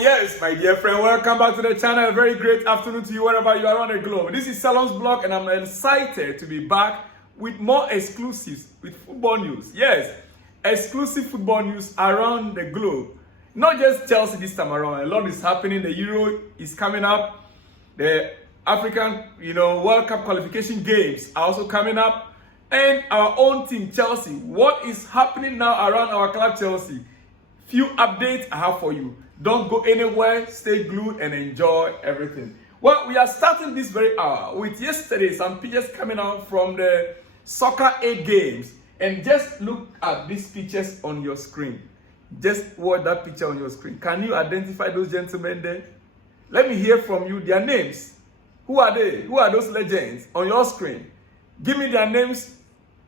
yes, my dear friend, welcome back to the channel. A very great afternoon to you wherever you are around the globe. This is Salon's Blog and I'm excited to be back with more exclusives with football news. Yes, exclusive football news around the globe. Not just Chelsea this time around. A lot is happening. The Euro is coming up. The African, World Cup qualification games are also coming up. And our own team, Chelsea. What is happening now around our club, Chelsea? Few updates I have for you. Don't go anywhere, stay glued and enjoy everything. Well, we are starting this very hour with yesterday some pictures coming out from the Soccer 8 games. And just look at these pictures on your screen. Just watch that picture on your screen. Can you identify those gentlemen there? Let me hear from you their names. Who are they? Who are those legends on your screen? Give me their names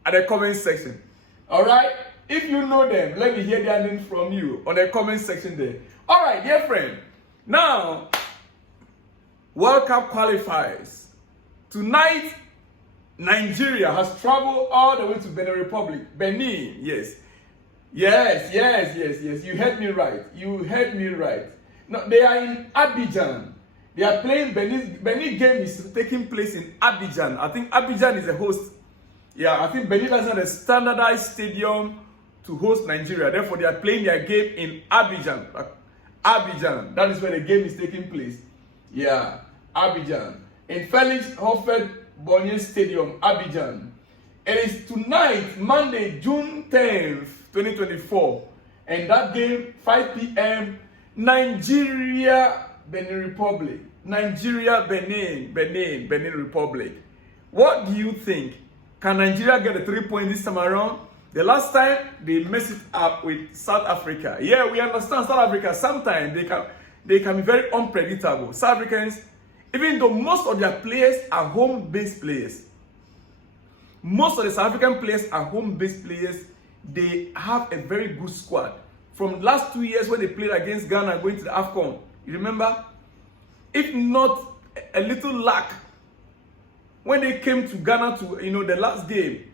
at the comment section. All right? If you know them, let me hear their names from you on the comment section there. All right, dear friend. Now, World Cup qualifiers. Tonight, Nigeria has traveled all the way to Benin Republic. Benin, yes. Yes. You heard me right. No, they are in Abidjan. They are playing Benin game is taking place in Abidjan. I think Abidjan is a host. Yeah, I think Benin doesn't have a standardized stadium to host Nigeria. Therefore, they are playing their game in Abidjan. Abidjan. That is where the game is taking place. Yeah, Abidjan. In Felix Houphouët-Boigny Stadium, Abidjan. It is tonight, Monday, June 10th, 2024. And that game, 5 p.m., Nigeria, Benin Republic. Nigeria, Benin Republic. What do you think? Can Nigeria get a 3 point this time around? The last time they messed it up with South Africa. Yeah, we understand South Africa. Sometimes they can be very unpredictable. South Africans, even though most of their players are home-based players, most of the South African players are home-based players. They have a very good squad. From the last 2 years when they played against Ghana going to the AFCON, you remember? If not a little luck, when they came to Ghana to, the last game,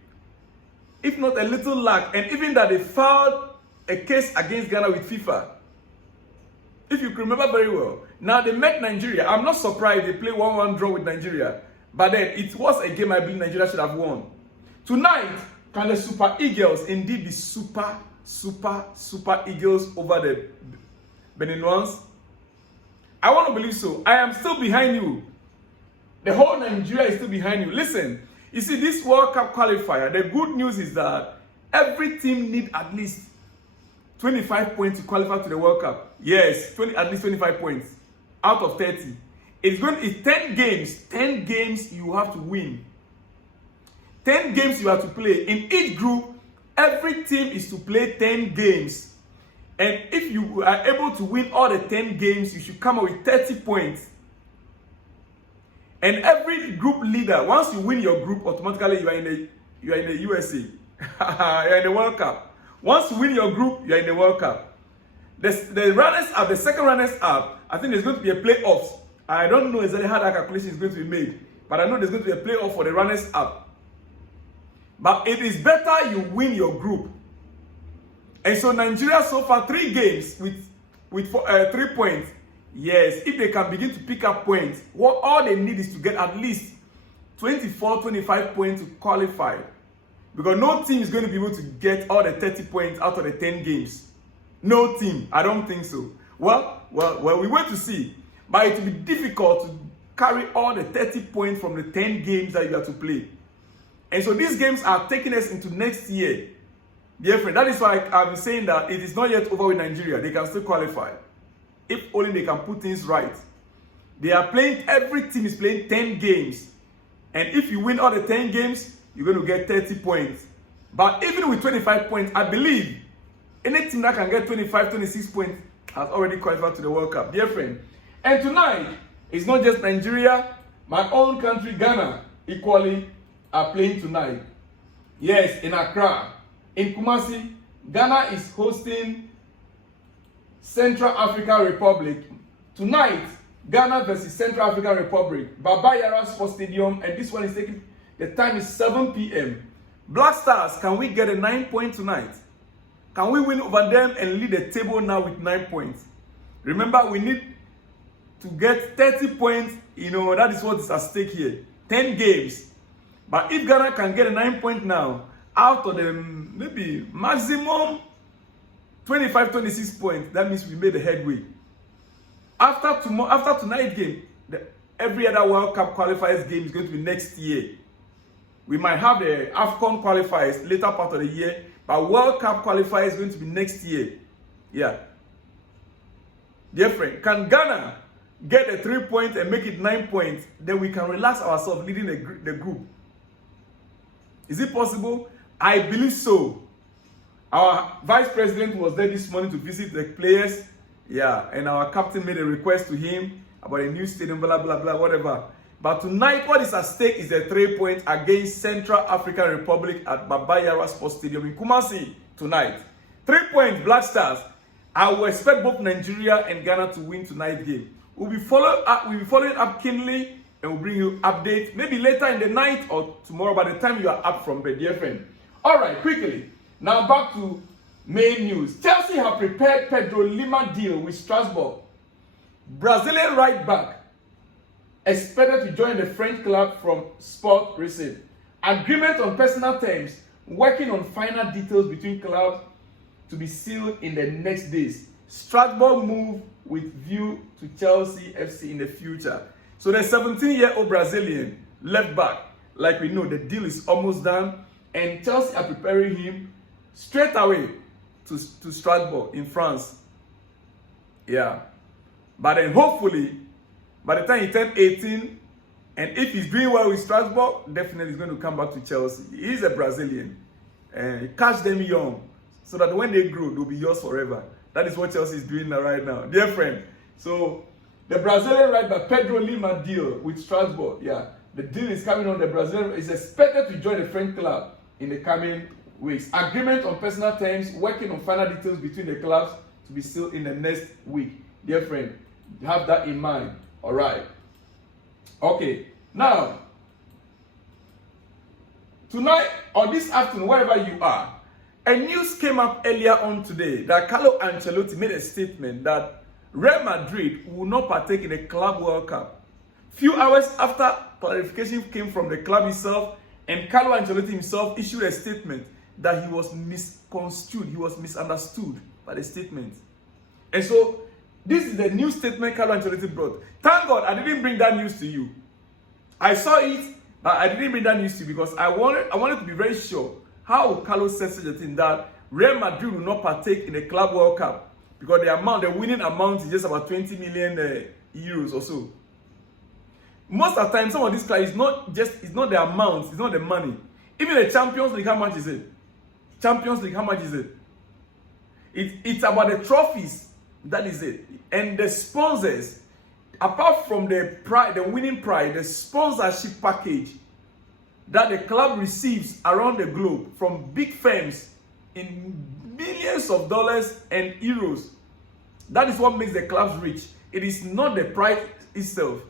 if not a little luck, and even that they filed a case against Ghana with FIFA. If you remember very well. Now they met Nigeria. I'm not surprised they play 1-1 draw with Nigeria. But then it was a game I believe Nigeria should have won. Tonight, can the Super Eagles indeed be Super Eagles over the Beninoans? I want to believe so. I am still behind you. The whole Nigeria is still behind you. Listen, you see this World Cup qualifier, the good news is that every team needs at least 25 points to qualify to the World Cup. Yes, at least 25 points out of 30. It's 10 games. 10 games you have to win. 10 games you have to play. In each group, every team is to play 10 games. And if you are able to win all the 10 games, you should come up with 30 points. And every group leader, once you win your group, automatically you are in the USA. You are in the World Cup. Once you win your group, you are in the World Cup. The runners up, the second runners up, I think there's going to be a playoffs. I don't know exactly how that calculation is going to be made, but I know there's going to be a playoff for the runners up. But it is better you win your group. And so Nigeria so far 3 games with 3 points. Yes, if they can begin to pick up points, all they need is to get at least 24, 25 points to qualify. Because no team is going to be able to get all the 30 points out of the 10 games. No team. I don't think so. Well, we wait to see. But it will be difficult to carry all the 30 points from the 10 games that you have to play. And so these games are taking us into next year. Dear friend, that is why I'm saying that it is not yet over with Nigeria. They can still qualify. If only they can put things right. They are playing, every team is playing 10 games. And if you win all the 10 games, you're going to get 30 points. But even with 25 points, I believe any team that can get 25, 26 points has already qualified to the World Cup. Dear friend. And tonight, it's not just Nigeria, my own country, Ghana, equally are playing tonight. Yes, in Accra. In Kumasi, Ghana is hosting Central African Republic. Tonight, Ghana versus Central African Republic. Baba Yara Sports Stadium, and this one is taking, the time is 7 p.m. Black Stars, can we get a 9 point tonight? Can we win over them and lead the table now with 9 points? Remember, we need to get 30 points. That is what is at stake here. 10 games. But if Ghana can get a 9 point now, out of the maybe maximum 25, 26 points, that means we made a headway. After tonight's game, every other World Cup qualifiers game is going to be next year. We might have the AFCON qualifiers later part of the year, but World Cup qualifiers is going to be next year. Yeah. Dear friend, can Ghana get a 3 points and make it 9 points? Then we can relax ourselves leading the group. Is it possible? I believe so. Our vice president was there this morning to visit the players. Yeah, and our captain made a request to him about a new stadium, blah, blah, blah, whatever. But tonight, what is at stake is the 3 points against Central African Republic at Baba Yara Sports Stadium in Kumasi tonight. 3 points, Black Stars. I will expect both Nigeria and Ghana to win tonight's game. We'll be following up keenly, and we'll bring you updates maybe later in the night or tomorrow by the time you are up from bed, dear friend. All right, quickly. Now back to main news. Chelsea have prepared Pedro Lima deal with Strasbourg. Brazilian right back expected to join the French club from Sport Receipt. Agreement on personal terms, working on final details between clubs to be sealed in the next days. Strasbourg move with view to Chelsea FC in the future. So the 17-year-old Brazilian left back, like we know, the deal is almost done, and Chelsea are preparing him straight away to Strasbourg in France. Yeah. But then hopefully, by the time he turns 18, and if he's doing well with Strasbourg, definitely he's going to come back to Chelsea. He's a Brazilian. And catch them young, so that when they grow, they'll be yours forever. That is what Chelsea is doing right now. Dear friend, so the Brazilian right back Pedro Lima deal with Strasbourg. Yeah, the deal is coming on. The Brazilian is expected to join the French club in the coming weeks. Agreement on personal terms, working on final details between the clubs to be sealed in the next week. Dear friend, have that in mind. All right. Okay. Now, tonight or this afternoon, wherever you are, a news came up earlier on today that Carlo Ancelotti made a statement that Real Madrid will not partake in the Club World Cup. Few hours after clarification came from the club itself, and Carlo Ancelotti himself issued a statement that he was misconstrued, he was misunderstood by the statement. And so, this is the new statement Carlo Ancelotti brought. Thank God I didn't bring that news to you. I saw it, but I didn't bring that news to you because I wanted to be very sure how Carlos said such a thing that Real Madrid will not partake in the Club World Cup because the winning amount is just about 20 million euros or so. Most of the time, some of these clubs, it's not the amount, it's not the money. Even the Champions League, how much is it? Champions League, how much is it? It's about the trophies, that is it. And the sponsors, apart from the winning prize, the sponsorship package that the club receives around the globe from big firms in millions of dollars and euros. That is what makes the clubs rich. It is not the prize itself.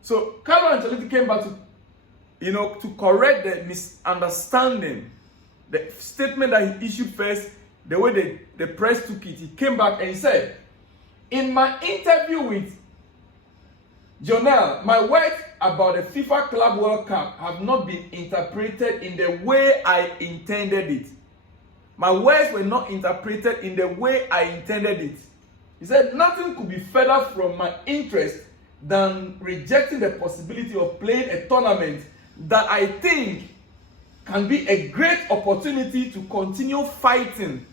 So Carlo Ancelotti came back to correct the misunderstanding, the statement that he issued first, the way the press took it. He came back and he said, in my interview with Jonel, my words about the FIFA Club World Cup have not been interpreted in the way I intended it. My words were not interpreted in the way I intended it. He said, nothing could be further from my interest than rejecting the possibility of playing a tournament that I think can be a great opportunity to continue fighting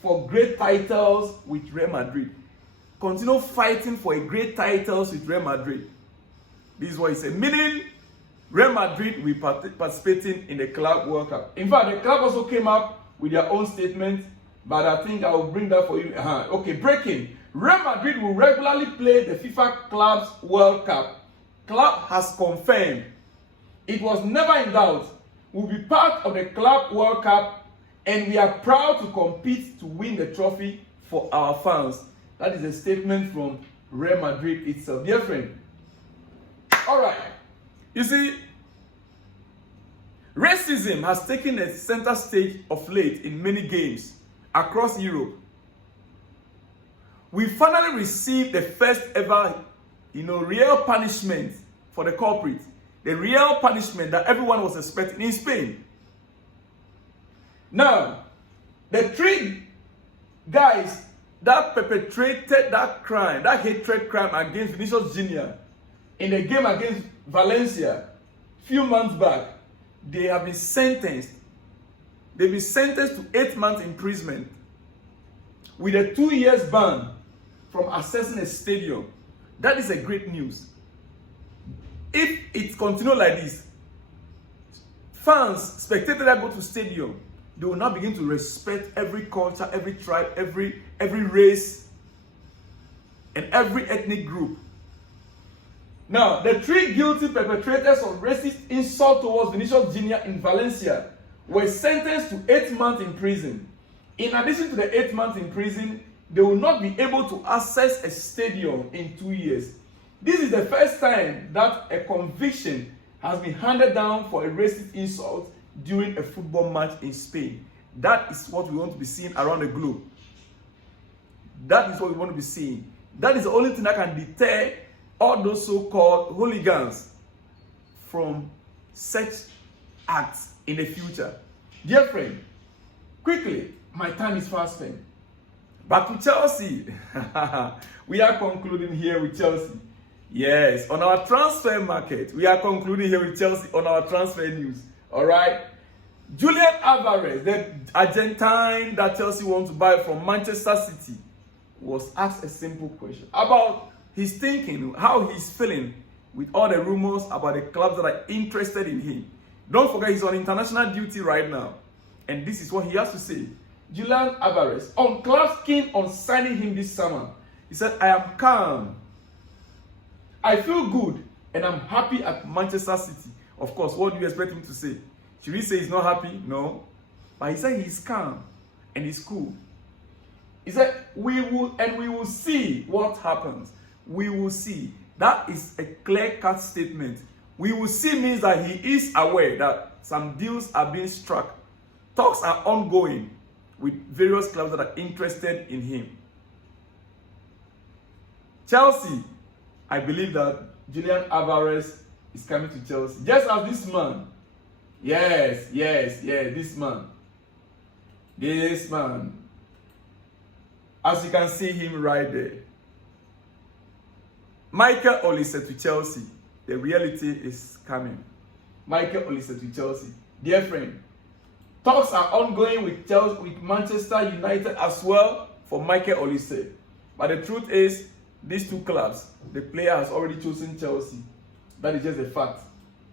for great titles with Real Madrid. Continue fighting for a great titles with Real Madrid. This is what he said. Meaning, Real Madrid will be participating in the Club World Cup. In fact, the club also came up with their own statement, but I think I will bring that for you. Okay, breaking. Real Madrid will regularly play the FIFA Clubs World Cup. Club has confirmed. It was never in doubt. We'll be part of the Club World Cup, and we are proud to compete to win the trophy for our fans. That is a statement from Real Madrid itself. Dear friend, all right. You see, racism has taken a center stage of late in many games across Europe. We finally received the first ever, real punishment for the culprit. The real punishment that everyone was expecting in Spain. Now, the 3 guys that perpetrated that crime, that hatred crime against Vinicius Jr. in the game against Valencia a few months back, they have been sentenced. They've been sentenced to 8 months imprisonment with a 2 years ban from accessing a stadium. That is a great news. If it continues like this, fans, spectators that go to stadium, they will now begin to respect every culture, every tribe, every race, and every ethnic group. Now, the 3 guilty perpetrators of racist insult towards Vinicius Jr. in Valencia were sentenced to 8 months in prison. In addition to the 8 months in prison, they will not be able to access a stadium in 2 years. This is the first time that a conviction has been handed down for a racist insult during a football match in Spain. That is what we want to be seeing around the globe. That is what we want to be seeing. That is the only thing that can deter all those so-called hooligans from such acts in the future. Dear friend, quickly, my time is fast spent. Back to Chelsea. We are concluding here with Chelsea. Yes, on our transfer market, we are concluding here with Chelsea on our transfer news. All right. Julian Alvarez, the Argentine that Chelsea wants to buy from Manchester City, was asked a simple question about his thinking, how he's feeling with all the rumors about the clubs that are interested in him. Don't forget, he's on international duty right now. And this is what he has to say. Julian Alvarez, on clubs keen on signing him this summer, he said, I am calm. I feel good and I'm happy at Manchester City. Of course, what do you expect him to say? Should he say he's not happy? No. But he said he's calm and he's cool. He said, we will see what happens. We will see. That is a clear-cut statement. We will see means that he is aware that some deals are being struck. Talks are ongoing with various clubs that are interested in him. Chelsea, I believe that Julian Alvarez is coming to Chelsea. Just as this man. Yes, this man. This man. As you can see him right there. Michael Olise to Chelsea. The reality is coming. Michael Olise to Chelsea. Dear friend, talks are ongoing with Chelsea, with Manchester United as well for Michael Olise. But the truth is, these 2 clubs, the player has already chosen Chelsea. That is just a fact.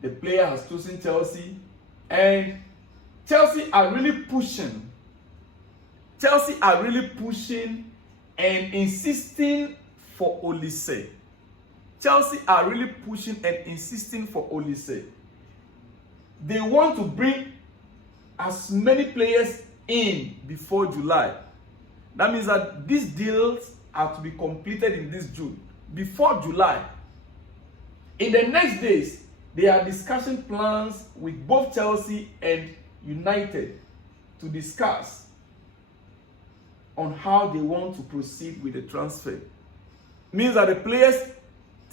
The player has chosen Chelsea, and Chelsea are really pushing. Chelsea are really pushing and insisting for Olise. Chelsea are really pushing and insisting for Olise. They want to bring as many players in before July. That means that these deals are to be completed in this June, before July. In the next days, they are discussing plans with both Chelsea and United to discuss on how they want to proceed with the transfer. Means that the players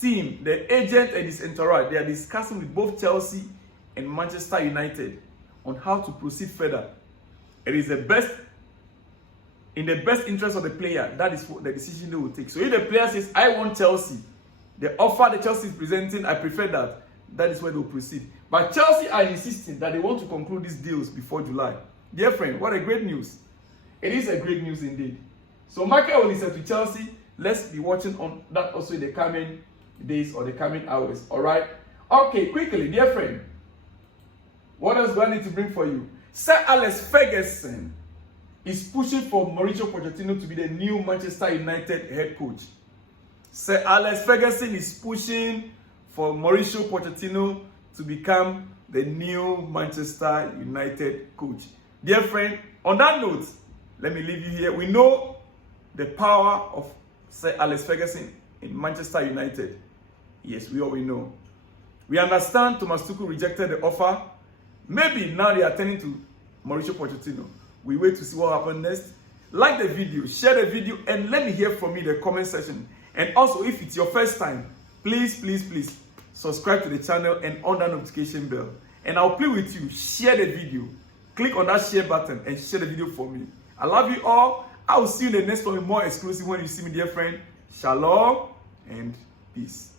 team, the agent and his entourage, they are discussing with both Chelsea and Manchester United on how to proceed further. It is in the best interest of the player. That is the decision they will take. So if the player says, I want Chelsea, the offer the Chelsea is presenting, I prefer that, that is where they will proceed. But Chelsea are insisting that they want to conclude these deals before July. Dear friend, what a great news. It is a great news indeed. So Michael Olise to Chelsea, let's be watching on that also in the coming days or the coming hours. All right? Okay, quickly, dear friend. What else do I need to bring for you? Sir Alex Ferguson is pushing for Mauricio Pochettino to be the new Manchester United head coach. Sir Alex Ferguson is pushing for Mauricio Pochettino to become the new Manchester United coach. Dear friend, on that note, let me leave you here. We know the power of Sir Alex Ferguson in Manchester United. Yes, we already know. We understand Thomas Tuchel rejected the offer. Maybe now they are turning to Mauricio Pochettino. We wait to see what happens next. like the video, share the video, and let me hear from you in the comment section. And also, if it's your first time, please subscribe to the channel and on that notification bell. And I'll play with you. Share the video. Click on that share button and share the video for me. I love you all. I will see you in the next one with more exclusive when you see me, dear friend. Shalom and peace.